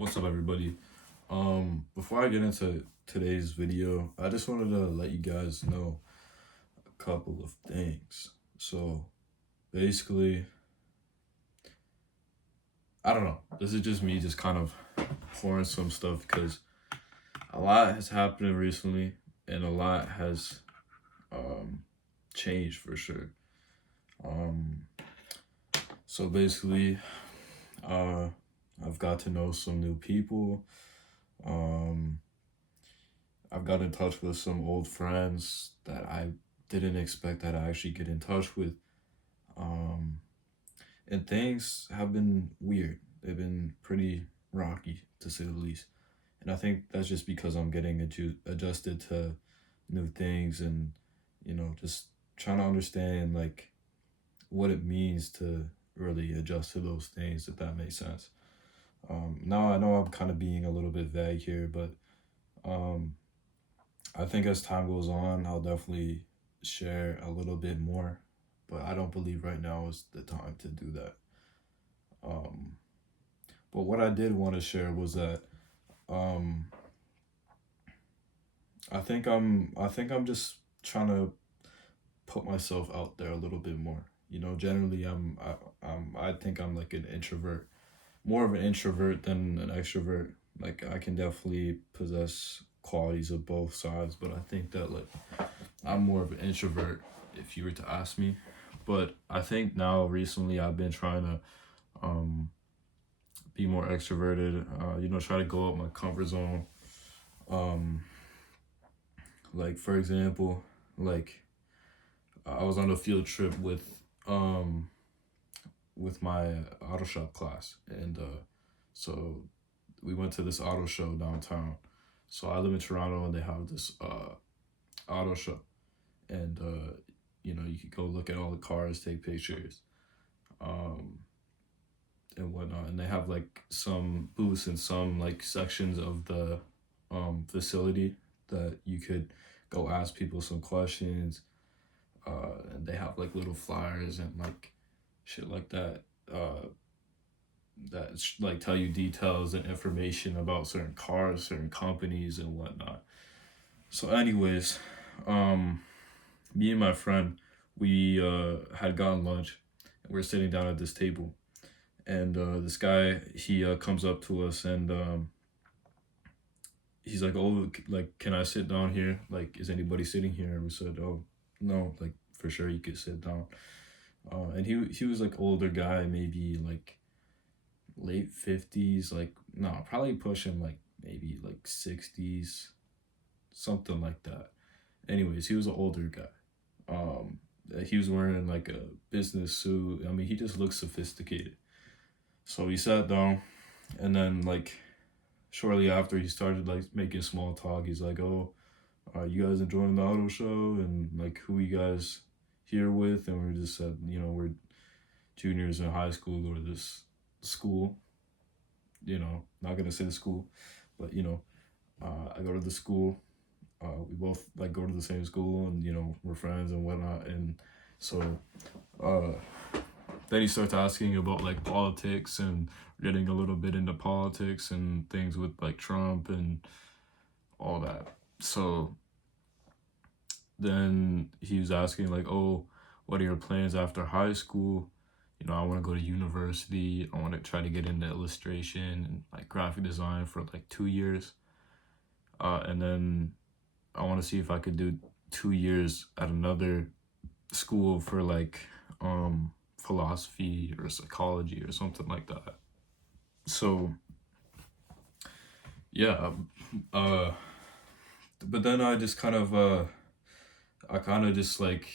What's up, everybody? Before I get into today's video, I just wanted to let you guys know a couple of things. So basically, I don't know. This is just me just kind of pouring some stuff because a lot has happened recently and a lot has um changed for sure. Um, so basically, uh, I've got to know some new people. Um, I've got in touch with some old friends that I didn't expect that I actually get in touch with. Um, and things have been weird. They've been pretty rocky, to say the least. And I think that's just because I'm getting adjusted to new things and, just trying to understand like what it means to really adjust to those things, if that makes sense. Now I know I'm kind of being a little bit vague here, but um, I think as time goes on, I'll definitely share a little bit more, but I don't believe right now is the time to do that. Um, but what I did want to share was that um, I think I'm just trying to put myself out there a little bit more. Generally I think I'm like an introvert, more of an introvert than an extrovert. Like I can definitely possess qualities of both sides, but I think that like I'm more of an introvert if you were to ask me. But I think now recently I've been trying to um be more extroverted, try to go out my comfort zone. Um like for example, like I was on a field trip um with my auto shop class and so we went to this auto show downtown. So I live in Toronto and they have this auto show and you could go look at all the cars, take pictures, um, and whatnot. And they have like some booths and some like sections of the facility that you could go ask people some questions. And they have like little flyers and like shit like that. Like tell you details and information about certain cars, certain companies, and whatnot. So, anyways, um, me and my friend, we had gotten lunch. And we are sitting down at this table, and this guy he comes up to us and he's like, "Oh, like, can I sit down here? Like, is anybody sitting here?" And we said, "Oh, no, like for sure you could sit down." And he was like older guy, maybe like late 50s, like no, probably pushing like maybe like 60s, something like that. Anyways, he was an older guy. Um, he was wearing like a business suit. I mean, he just looked sophisticated. So he sat down, and then like shortly after, he started like making small talk. He's like, "Oh, are you guys enjoying the auto show? And like, who you guys here with?" And we just said, we're juniors in high school, go to this school. Not gonna say the school, but I go to the school. We both like go to the same school, and we're friends and whatnot. And so uh, then he starts asking about like politics and getting a little bit into politics and things with like Trump and all that. So then he was asking like, "Oh, what are your plans after high school?" I want to go to university. I want to try to get into illustration and like graphic design for like 2 years. And then I want to see if I could do 2 years at another school for like philosophy or psychology or something like that. So yeah, uh, but then I kind of just like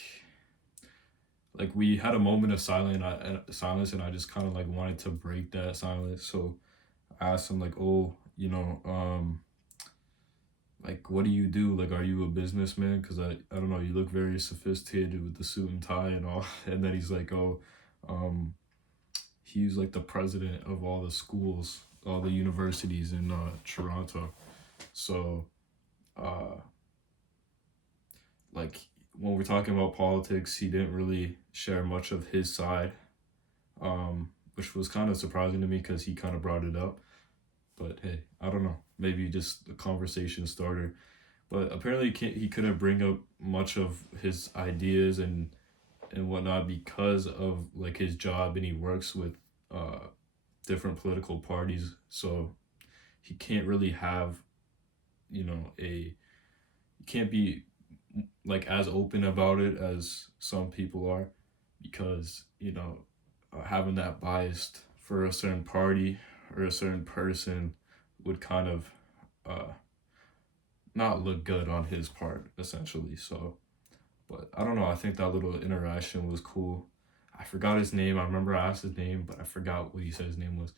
we had a moment of silence, and I just kind of like wanted to break that silence. So I asked him like, "Oh, like what do you do? Like, are you a businessman? Because I don't know, you look very sophisticated with the suit and tie and all." And then he's like, "Oh, um, he's like the president of all the schools, all the universities in Toronto." So, uh, like when we're talking about politics, he didn't really share much of his side, which was kind of surprising to me because he kind of brought it up. But hey, I don't know. Maybe just a conversation starter. But apparently he couldn't bring up much of his ideas and whatnot because of like his job, and he works with uh different political parties, so he can't really have, you can't be like as open about it as some people are, because having that bias for a certain party or a certain person would kind of uh not look good on his part, essentially. So, but I don't know, I think that little interaction was cool. I forgot his name. I remember I asked his name, but I forgot what he said his name was.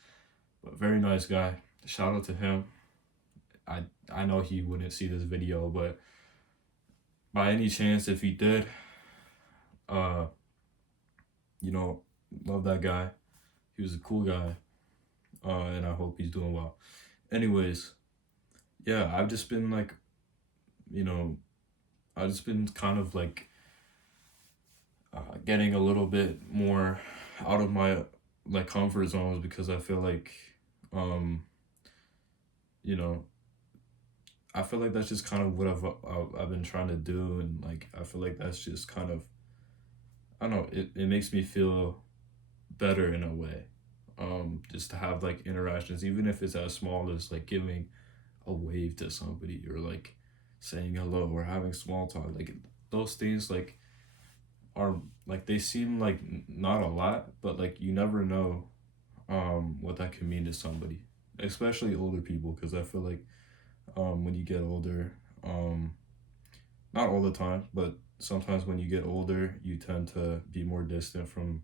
But very nice guy. Shout out to him. I I know he wouldn't see this video, but by any chance, if he did, uh, you know, love that guy. He was a cool guy, and I hope he's doing well. Anyways, yeah, I've just been like, you know, I've just been kind of like getting a little bit more out of my like comfort zones, because I feel like, um, you know, I feel like that's just kind of what I've been trying to do, and like I feel like that's just kind of, I don't know, it makes me feel better in a way. Just to have like interactions, even if it's as small as like giving a wave to somebody, or like saying hello, or having small talk. Like those things like are like, they seem like not a lot, but like you never know what that can mean to somebody, especially older people, because I feel like when you get older, um not all the time, but sometimes when you get older, you tend to be more distant from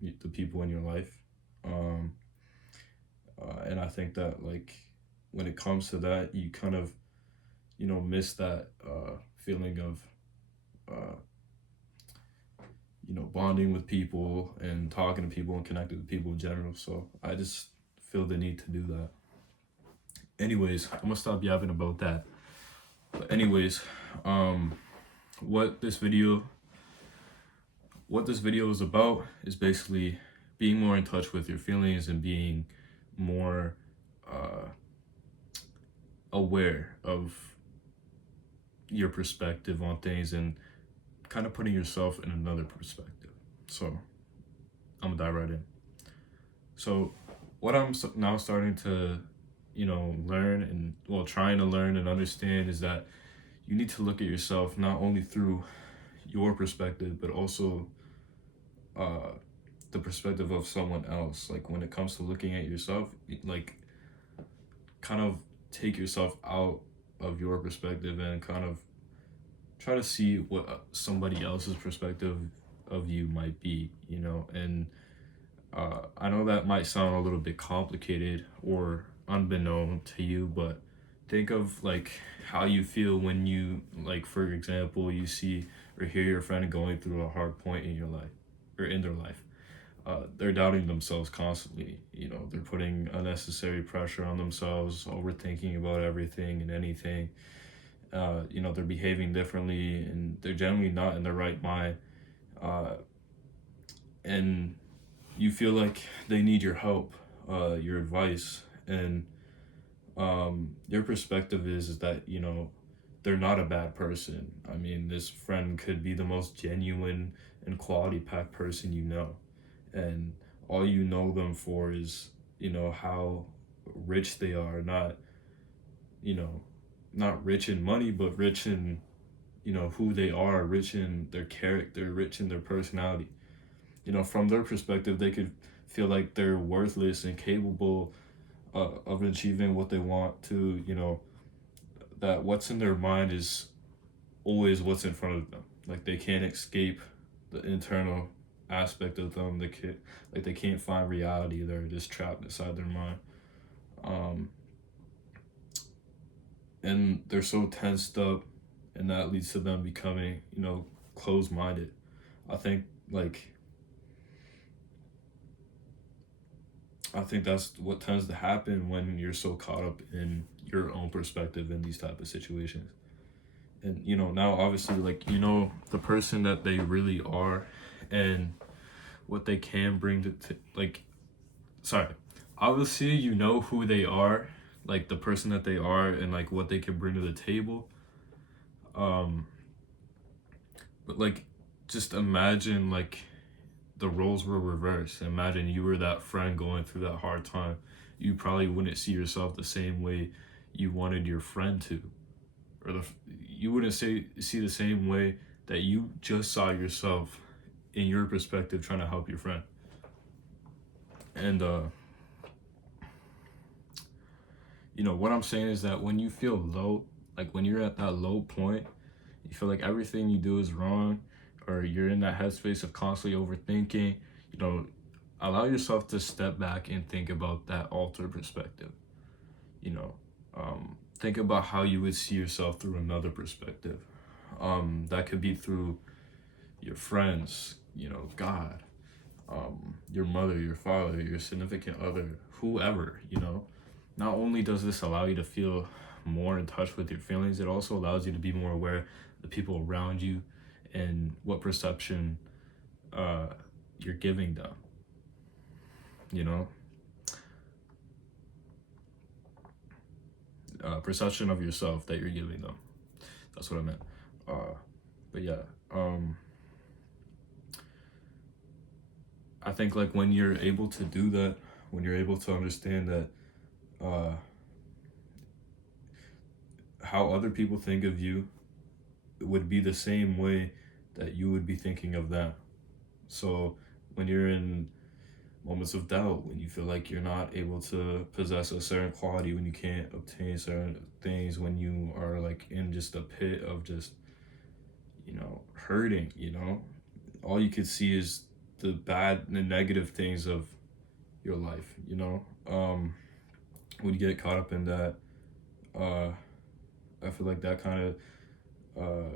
the people in your life. Um, and I think that like when it comes to that, you kind of miss that feeling of uh, bonding with people and talking to people and connecting with people in general. So I just feel the need to do that. Anyways, I'm gonna stop yapping about that. But anyways, um, what this video what this video is about is basically being more in touch with your feelings and being more uh, aware of your perspective on things, and kind of putting yourself in another perspective. So I'm gonna dive right in. So what I'm now starting to, learn, and well, trying to learn and understand, is that you need to look at yourself not only through your perspective, but also uh, the perspective of someone else. Like when it comes to looking at yourself, like kind of take yourself out of your perspective and kind of try to see what somebody else's perspective of you might be, and I know that might sound a little bit complicated or unbeknown to you, but think of like how you feel when you, like, for example, you see or hear your friend going through a hard point in your life or in their life. They're doubting themselves constantly. They're putting unnecessary pressure on themselves, overthinking about everything and anything. They're behaving differently, and they're generally not in their right mind. Uh, and you feel like they need your help, your advice, and your perspective is that they're not a bad person. I mean, this friend could be the most genuine and quality packed person and all you know them for is how rich they are, not you know not rich in money, but rich in who they are, rich in their character, rich in their personality. From their perspective, they could feel like they're worthless and capable of achieving what they want to, that what's in their mind is always what's in front of them. Like they can't escape the internal aspect of them. They can't find reality. They're just trapped inside their mind. Um, and they're so tensed up, and that leads to them becoming, closed minded. I think like I think that's what tends to happen when you're so caught up in your own perspective in these type of situations. And now obviously, like, the person that they really are and what they can bring to like, sorry, obviously who they are like the person that they are and like what they can bring to the table. Um, but like, just imagine like the roles were reversed. Imagine you were that friend going through that hard time. You probably wouldn't see yourself the same way you wanted your friend to, or you wouldn't see the same way that you just saw yourself in your perspective trying to help your friend. And what I'm saying is that when you feel low, like when you're at that low point, you feel like everything you do is wrong, or you're in that headspace of constantly overthinking, allow yourself to step back and think about that altered perspective. You know, think about how you would see yourself through another perspective. That could be through your friends, God, your mother, your father, your significant other, whoever, Not only does this allow you to feel more in touch with your feelings, it also allows you to be more aware of the people around you and what perception you're giving them, you know? Perception of yourself that you're giving them. That's what I meant. But yeah, I think like when you're able to do that, when you're able to understand that how other people think of you would be the same way that you would be thinking of them. So when you're in moments of doubt, when you feel like you're not able to possess a certain quality, when you can't obtain certain things, when you are like in just a pit of just, hurting, all you could see is the bad and negative things of your life, when you get caught up in that, I feel like that kind of,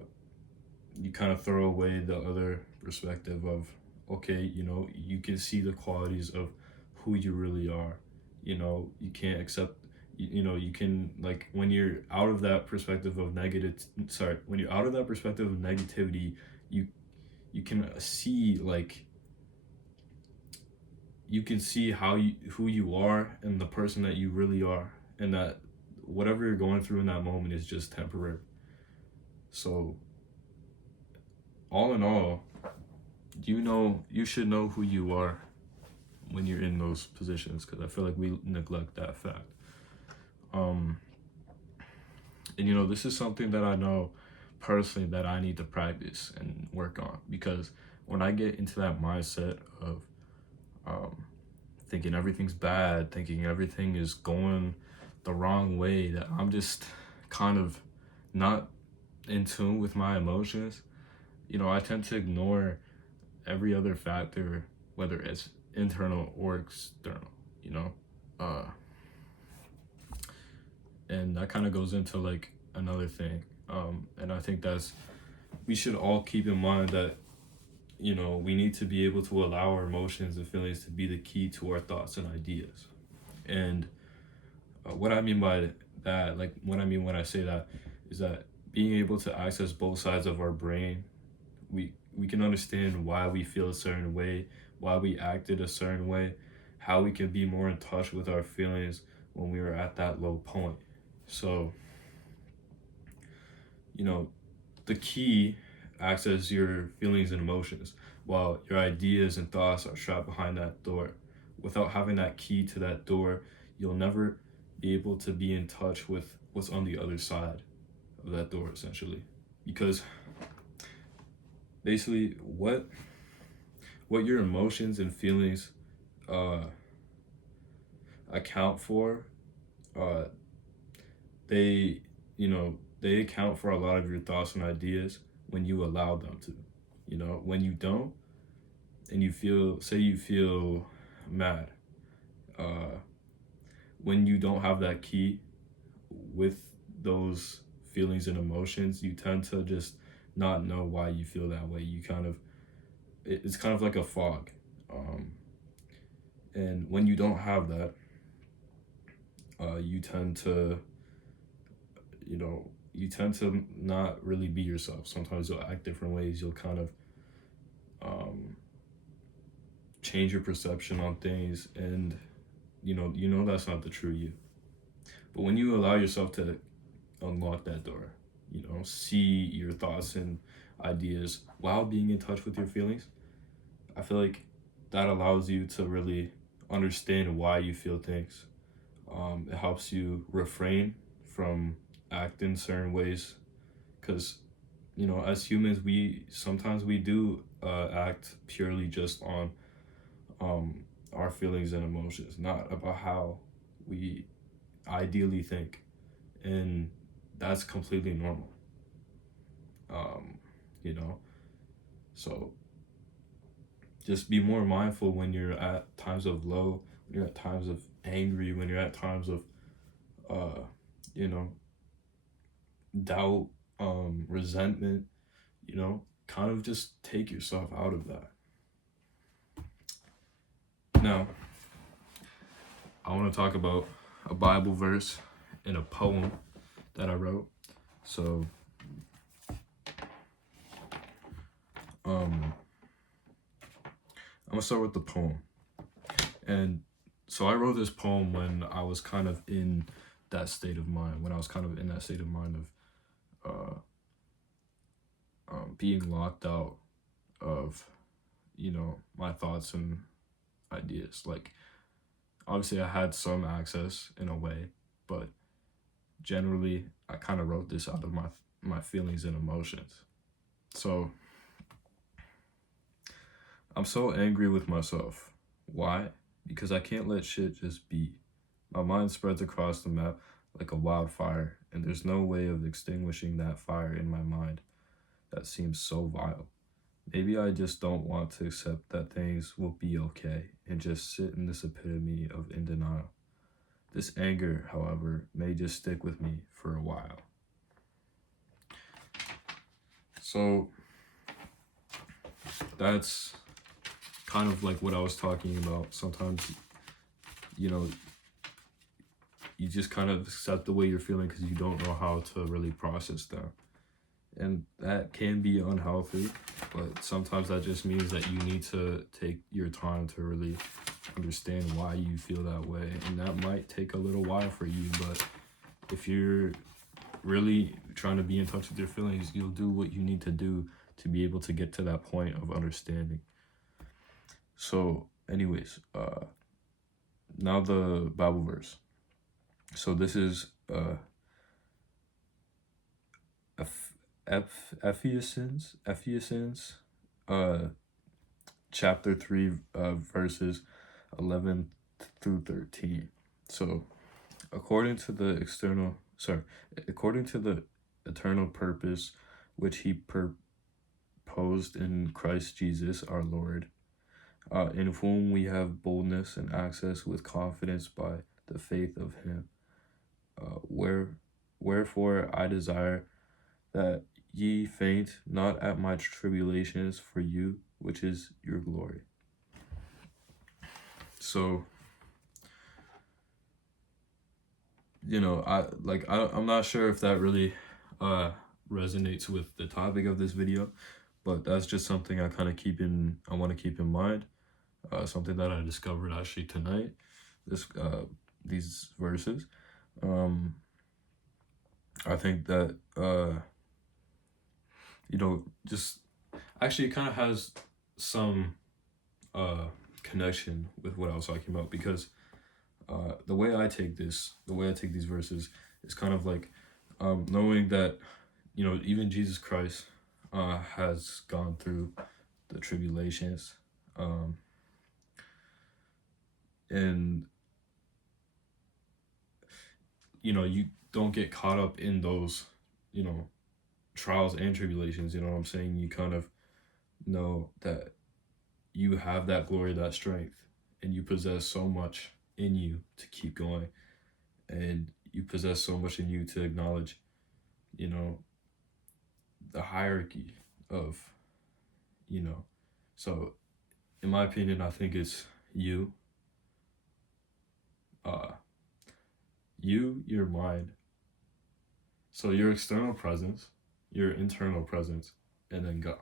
you kind of throw away the other perspective of, okay, you can see the qualities of who you really are. You can't accept, you can, like, when you're out of that perspective of when you're out of that perspective of negativity, you can see, like, you can see who you are and the person that you really are, and that whatever you're going through in that moment is just temporary. So all in all, you should know who you are when you're in those positions, because I feel like we neglect that fact. And this is something that I know personally that I need to practice and work on, because when I get into that mindset of thinking everything's bad, thinking everything is going the wrong way, that I'm just kind of not in tune with my emotions, I tend to ignore every other factor, whether it's internal or external, and that kind of goes into like another thing. And I think we should all keep in mind that, we need to be able to allow our emotions and feelings to be the key to our thoughts and ideas. And what I mean by that, like what I mean when I say that, is that being able to access both sides of our brain, we can understand why we feel a certain way, why we acted a certain way, how we can be more in touch with our feelings when we were at that low point. So, the key, access your feelings and emotions, while your ideas and thoughts are trapped behind that door. Without having that key to that door, you'll never be able to be in touch with what's on the other side of that door, essentially. Because basically, what your emotions and feelings account for, they they account for a lot of your thoughts and ideas when you allow them to. When you don't, and you feel mad, when you don't have that key with those feelings and emotions, you tend to just not know why you feel that way. It's kind of like a fog. And when you don't have that, you tend to not really be yourself. Sometimes you'll act different ways. You'll kind of change your perception on things, and that's not the true you. But when you allow yourself to unlock that door, see your thoughts and ideas while being in touch with your feelings, I feel like that allows you to really understand why you feel things. It helps you refrain from acting certain ways because as humans, we do act purely just on our feelings and emotions, not about how we ideally think, and that's completely normal. Um, you know, so just be more mindful when you're at times of low, when you're at times of angry, when you're at times of uh, you know, doubt, resentment. Kind of just take yourself out of that. Now, I want to talk about a Bible verse and a poem that I wrote. So, I'm gonna start with the poem. And so I wrote this poem when I was kind of in that state of mind, when I was kind of in that state of mind of being locked out of, my thoughts and ideas. Like, obviously, I had some access in a way, but generally, I kind of wrote this out of my feelings and emotions. So, I'm so angry with myself. Why? Because I can't let shit just be. My mind spreads across the map like a wildfire, and there's no way of extinguishing that fire in my mind that seems so vile. Maybe I just don't want to accept that things will be okay and just sit in this epitome of in denial. This anger, however, may just stick with me for a while. So that's kind of like what I was talking about. Sometimes, you just kind of accept the way you're feeling because you don't know how to really process them. And that can be unhealthy, but sometimes that just means that you need to take your time to really understand why you feel that way. And that might take a little while for you, but if you're really trying to be in touch with your feelings, you'll do what you need to do to be able to get to that point of understanding. So, anyways, now the Bible verse. So this is Ephesians, chapter 3, verses 11 through 13. So, according to the eternal purpose which he proposed in Christ Jesus our Lord, in whom we have boldness and access with confidence by the faith of him. Wherefore I desire that ye faint not at my tribulations for you, which is your glory. So, I'm not sure if that really resonates with the topic of this video, but that's just something I want to keep in mind. Something that I discovered actually tonight. These verses. I think that just actually it kind of has some connection with what I was talking about, because the way I take these verses is kind of like knowing that even Jesus Christ has gone through the tribulations, and you don't get caught up in those trials and tribulations. You know what I'm saying? You kind of know that you have that glory, that strength, and you possess so much in you to keep going, and you possess so much in you to acknowledge the hierarchy of so in my opinion, I think it's you, your mind, so your external presence, your internal presence, and then God.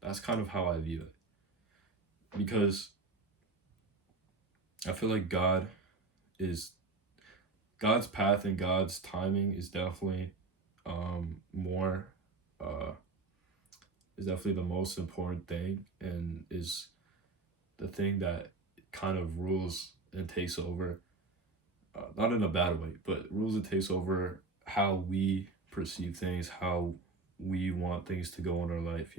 That's kind of how I view it, because I feel like God is God's path and God's timing more uh is definitely the most important thing, and is the thing that kind of rules and takes over, not in a bad way, but rules and takes over how we perceive things, how we want things to go in our life.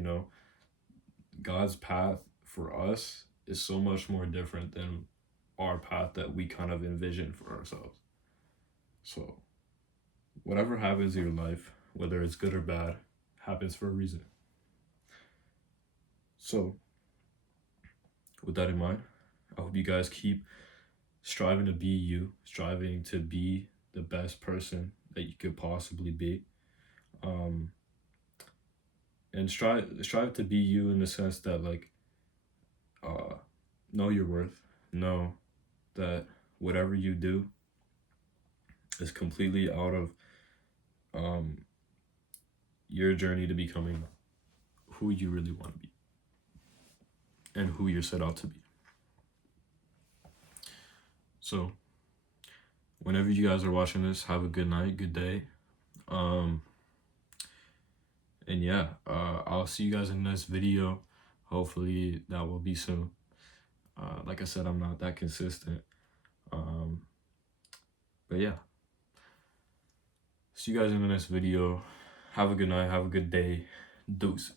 God's path for us is so much more different than our path that we kind of envision for ourselves. So, whatever happens in your life, whether it's good or bad, happens for a reason. So, with that in mind, I hope you guys keep striving to be you, striving to be the best person that you could possibly be. Um, and strive to be you in the sense that, like, uh, know your worth, know that whatever you do is completely out of um, your journey to becoming who you really want to be and who you're set out to be. So, whenever you guys are watching this, have a good night, good day. Um, and yeah, I'll see you guys in the next video. Hopefully, that will be soon. Like I said, I'm not that consistent. Um, but yeah, see you guys in the next video. Have a good night, have a good day. Deuces.